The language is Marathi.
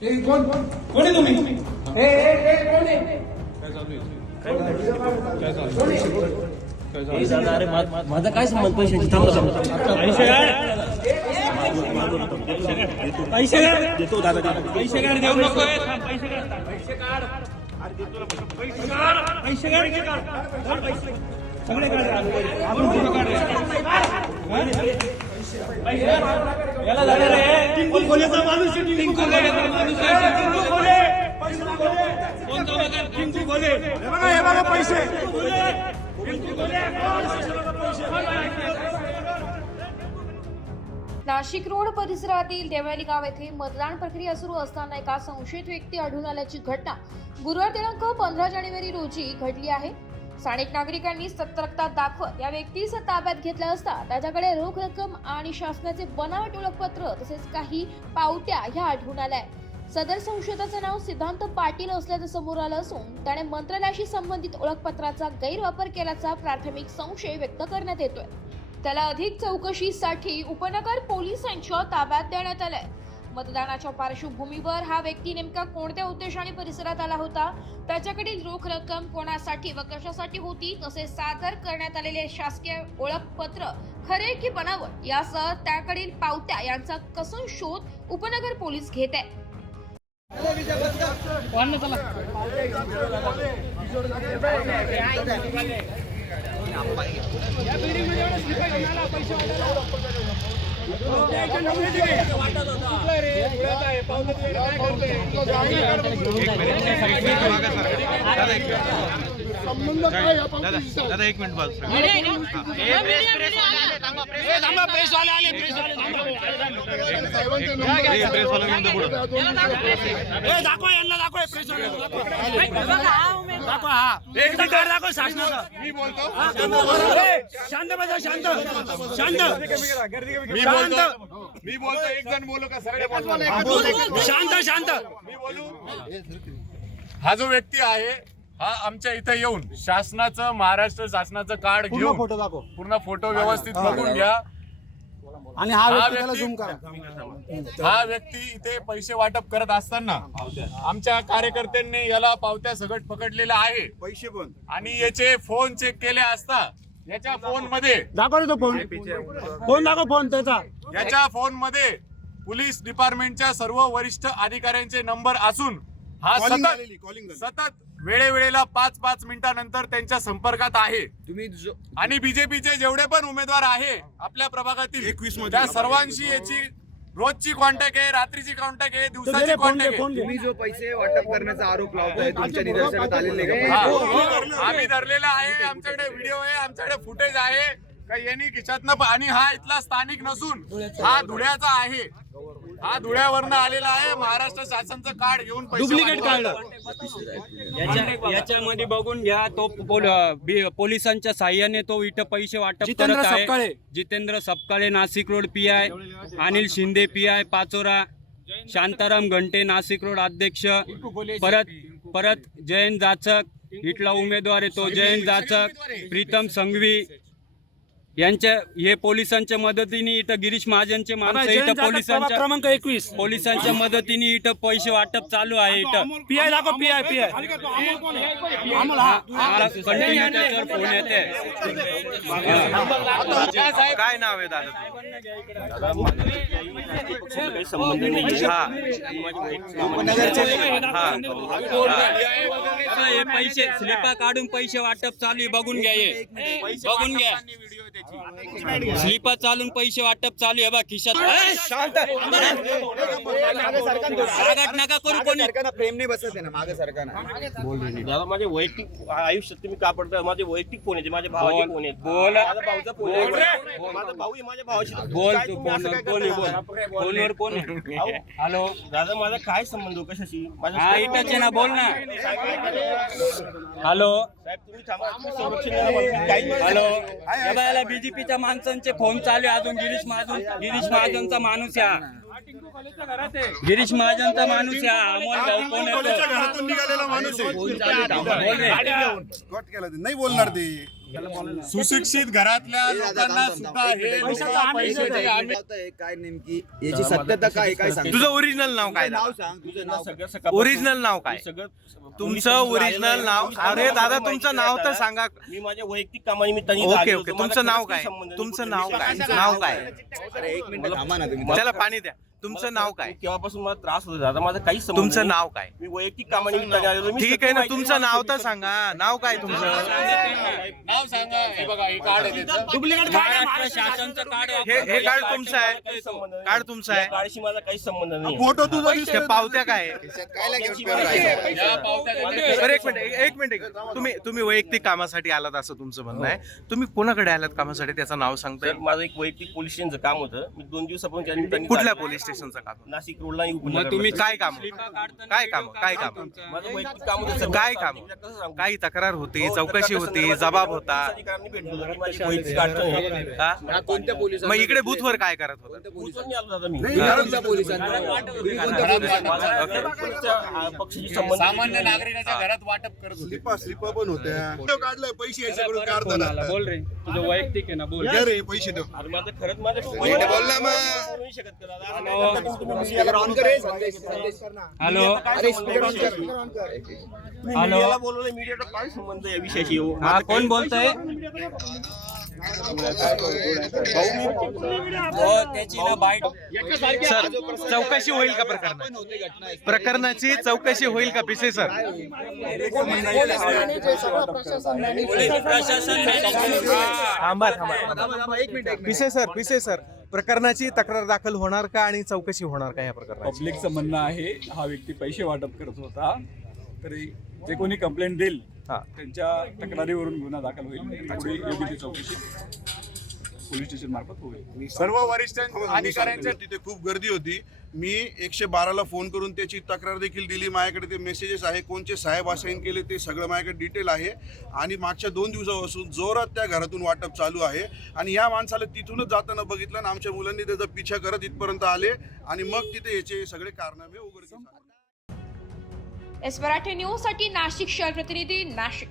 कोण कोण आहे तुम्ही? कोण आहे? माझा काय संबंध पैशाची? देतो दादा पैसे काढ देऊ नको पैसे काढ सगळे काढ आपण कुठं काढ याला झालं रे टिंकू खोलेचा माणूस टिंकू खोले कोण टिंकू खोले हे बघा पैसे नाशिक रोड परिसरातील देवळाली गाव येथे मतदान प्रक्रिया सुरू असताना एका संशयित व्यक्ती आढळून आल्याची घटना गुरुवार दिनांक 15 जानेवारी रोजी घडली आहे. स्थानिक नागरिकांनी सतर्कता दाखवत या व्यक्तीस ताब्यात घेतला असता त्याच्याकडे रोख रक्कम आणि शासनाचे बनावट ओळखपत्र तसेच काही पावत्या ह्या आढळून आल्या. सदर संशयिताचे नाव सिद्धांत पाटील असल्याचं समोर आलं असून त्याने मंत्रालयाशी संबंधित ओळखपत्राचा गैरवापर केल्याचा प्राथमिक संशय व्यक्त करण्यात येतोय. त्याला अधिक चौकशीसाठी उपनगर पोलिसांच्या ताब्यात देण्यात आलंय. मतदानाच्या पार्श्वभूमीवर हा व्यक्ती नेमका कोणत्या उद्देशाने परिसरात आला होता, त्याच्याकडील रोख रक्कम कोणासाठी व कशासाठी होती, तसेच सादर करण्यात आलेले शासकीय ओळखपत्र खरे की बनावट यासह त्याकडील पावत्या यांचा कसून शोध उपनगर पोलीस घेत आहेत. दादा एक मिनिट बस मी बोलतो शांत बसा शांत शांत मी बोलतो एक जण बोलू का सगळे बोलतो शांत शांत मी बोलू. हा जो व्यक्ती आहे हा आमच्या इथे येऊन शासनाचं महाराष्ट्र शासनाचं कार्ड घेऊन फोटो दाखव पूर्ण फोटो व्यवस्थित बघून घ्या. आणि हा व्यक्ती इथे पैसे वाटप करत असताना आमच्या कार्यकर्त्यांनी याला पावत्या सगट पकडलेला आहे. पैसे पण आणि याचे फोन चेक केले असता याच्या फोन मध्ये दाखव तो फोन फोन दाखव फोन त्याचा याच्या फोन मध्ये पोलीस डिपार्टमेंटच्या सर्व वरिष्ठ अधिकाऱ्यांचे नंबर असून हा सतत वेळेवेळेला 5-5 मिनिटांनंतर त्यांच्या संपर्कात आहे. आणि बीजेपीचे जेवढे पण उमेदवार आहे आपल्या प्रभागातील 21 मध्ये त्या सर्वांशी याची रोजची कॉन्टॅक्ट आहे, रात्रीची कॉन्टॅक्ट आहे, दिवसाची कॉन्टॅक्ट आहे. तुम्ही जो पैसे वाटप करण्याचा आरोप लावताय तुमच्या निदर्शनात आलेले का? आम्ही धरलेला आहे, आमच्याकडे व्हिडिओ आहे, आमच्याकडे फुटेज आहे का यांनी खिशातनं आणि हा इथला स्थानिक नसून हा धुळ्याचा आहे. हा धुळ्यावरनं आलेला आहे. महाराष्ट्र शासनाचं कार्ड घेऊन डुप्लिकेट कार्ड याच्यामध्ये बघून घ्या. तो पोलिसांच्या साह्याने तो इथं पैसे वाटप जितेंद्र करत सपकाळे. आहे. Jitendra Sapkale Nashik road PI, Anil Shinde PI Pachora, Shantaram घंटे नाशिक रोड अध्यक्ष, परत जयंत जाचक इथला उमेदवार आहे तो जयंत जाचक, प्रीतम संघवी यांच्या हे पोलिसांच्या मदतीने इथं गिरीश महाजनचे माणसं इथं क्रमांक 21 पोलिसांच्या मदतीने इथं पैसे वाटप चालू आहे. इथं PI दाखव PI कंटिन्यू त्याच्यावर फोन येते. काय नाव आहे दादा? हे पैसे स्लिपा काढून पैसे वाटप चालू आहे. बघून घ्या हे बघून घ्या. स्लिपा चालून पैसे वाटप चालू आहे. बा खिशात नका करू कोणी प्रेम नाही बसत आहे ना मागे सरकारनं. दादा माझे वैयक्तिक आयुष्यात तुम्ही का पडता? माझे वैयक्तिक फोन येते, माझ्या भावाचे फोन येते, बोल माझा भाऊचा फोन आहे, माझा भाऊ आहे माझ्या भावाशी बोल काय तू तुम्ही असं काय फोनवर करता? फोनवर कोण आहे? हॅलो दादा माझा काय संबंध हो कशाशी? हा इथंच आहे ना, बोल ना. हॅलो साहेब तुम्ही थांबा, तुम्ही संरक्षण द्या मला. काही हॅलो बीजेपीच्या माणसांचे फोन चालू आहे. अजून गिरीश महाजनचा माणूस या गिरीश महाजनचा माणूस आहे हा. अमोल भाऊ कोण कोणाच्या येतो? घरातून निघालेला माणूस आहे. बोल रे. कट केला ते. नाही बोलणार ते. सुशिक्षित घरातल्या लोकांना सुद्धा हे लोकं पैशाचे आमिष काय नेमकी याची सत्यता काय काय सांग. तुझं ओरिजिनल नाव काय नाव सांग तुझं नाव. ओरिजिनल नाव काय तुमचं ओरिजिनल नाव? अरे दादा तुमचं नाव तर सांगा. मी माझ्या वैयक्तिक कामानिमित्ताने इथं ओके आलो ओके होतो. तुमचं मला नाव खरंच काही काय? संबंध नाही. तुमचं नाव काय? नाव काय? अरे एक मिनिट थांबा ना तुम्ही. त्याला पाणी द्या. तुमचं नाव काय? केव्हापासून मला त्रास होतो दादा, माझा काहीच संबंध तुमचं नाही. नाव काय? मी वैयक्तिक कामानिमित्ताने आलेलो. मी ठीक आहे ना, सत्य तुमचं माहिती नाव तर माहिती सांगा. नाव काय तुमचं? नाव सांगा. हे बघा, हे कार्ड आहे त्याचं. महाराष्ट्र शासनचं कार्ड हे कार्ड तुमचं आहे? काही संबंध नाही. कार्ड तुमचं आहे? या कार्डशी माझा काही संबंध नाही. फोटो तुझा ते पावत्या काय? कायला घेऊन फिरायचं? या पावत्या बरं एक मिनिट तुम्ही वैयक्तिक कामासाठी आलात असं तुमचं म्हणणं आहे. तुम्ही कोणाकडे आलात कामासाठी त्याचं नाव सांगताय? तर माझं एक वैयक्तिक पोलीस स्टेशनचं काम होतं. मी 2 दिवसापासून त्या निमित्ताने कुठल्या आलो. पोलीस स्टेशनचं काम? नाशिक रोडला मग तुम्ही काय काम? काय काम? काय काम? माझं वैयक्तिक काम होतं. काय काम? काही तक्रार होती, चौकशी होती, जबाब होता. अधिकाऱ्यांनी भेटलो होतो. माझी वैयक्तिक अडचण आहे. हा? कोणत्या पोलिसांना? मग इकडे बूथवर काय करत होता? पोलिसांनी आलो दादा मी. घरातल्या पोलिसांना. तुम्ही कोणत्या पोलिसांना? माझा पक्षाशी संबंध सामान्य नागरिकाच्या घरात वाटप करत होते. स्लिपा पण होत्या. काढलंय पैसे याच्याकडून फोन काढताना. आला. बोल रे, तुझं वैयक्तिक आहे ना, बोल. घे रे पैसे देऊ. अरे माझं खरंच माझं नीट बोल ना मग. बोलू नाही शकत का दादा? असं काय करता तुम्ही? तुम्ही याला ऑन कर रे, संदेश कर ना. हॅलो अरे स्पीकर ऑन कर. स्पीकर ऑन कर. हॅलो. मीडियाला बोलवलं, मीडियाचा काय संबंध या विषयाशी हो? हा कोण बोलतोय? त्याची ना बाईट. सर चौकशी होईल का प्रकरणाची चौकशी होईल का पिसे सर? थांबा पिसे सर प्रकरणाची तक्रार दाखल होणार का आणि चौकशी होणार का या प्रकरणाची? पब्लिकचं म्हणणं आहे हा व्यक्ती पैसे वाटप करत होता, तरी जे कोणी कंप्लेंट देईल हा. त्यांच्या तक्रारीवरून गुन्हा दाखल होईल. पुढे योग्य ती चौकशी पोलीस स्टेशन मार्फत होईल. सर्व वरिष्ठ अधिकाऱ्यांच्या तिथे खूप गर्दी होती. मी 112ला फोन करून त्याची तक्रार देखील दिली. माझ्याकडे ते मेसेजेस आहे, कोणचे साहेब असाइन केले ते सगळं माझ्याकडे डिटेल आहे. आणि मागच्या 2 दिवसापासून जोरात त्या घरातून वाटप चालू आहे. आणि या माणसाला तिथूनच जाताना बघितलं आणि आमच्या मुलांनी त्याचा पिछा करत इथपर्यंत आले आणि मग तिथे याचे सगळे कारनामे उघडकीस आले. एस मराठी न्यूज साठी नाशिक शहर प्रतिनिधी नाशिक.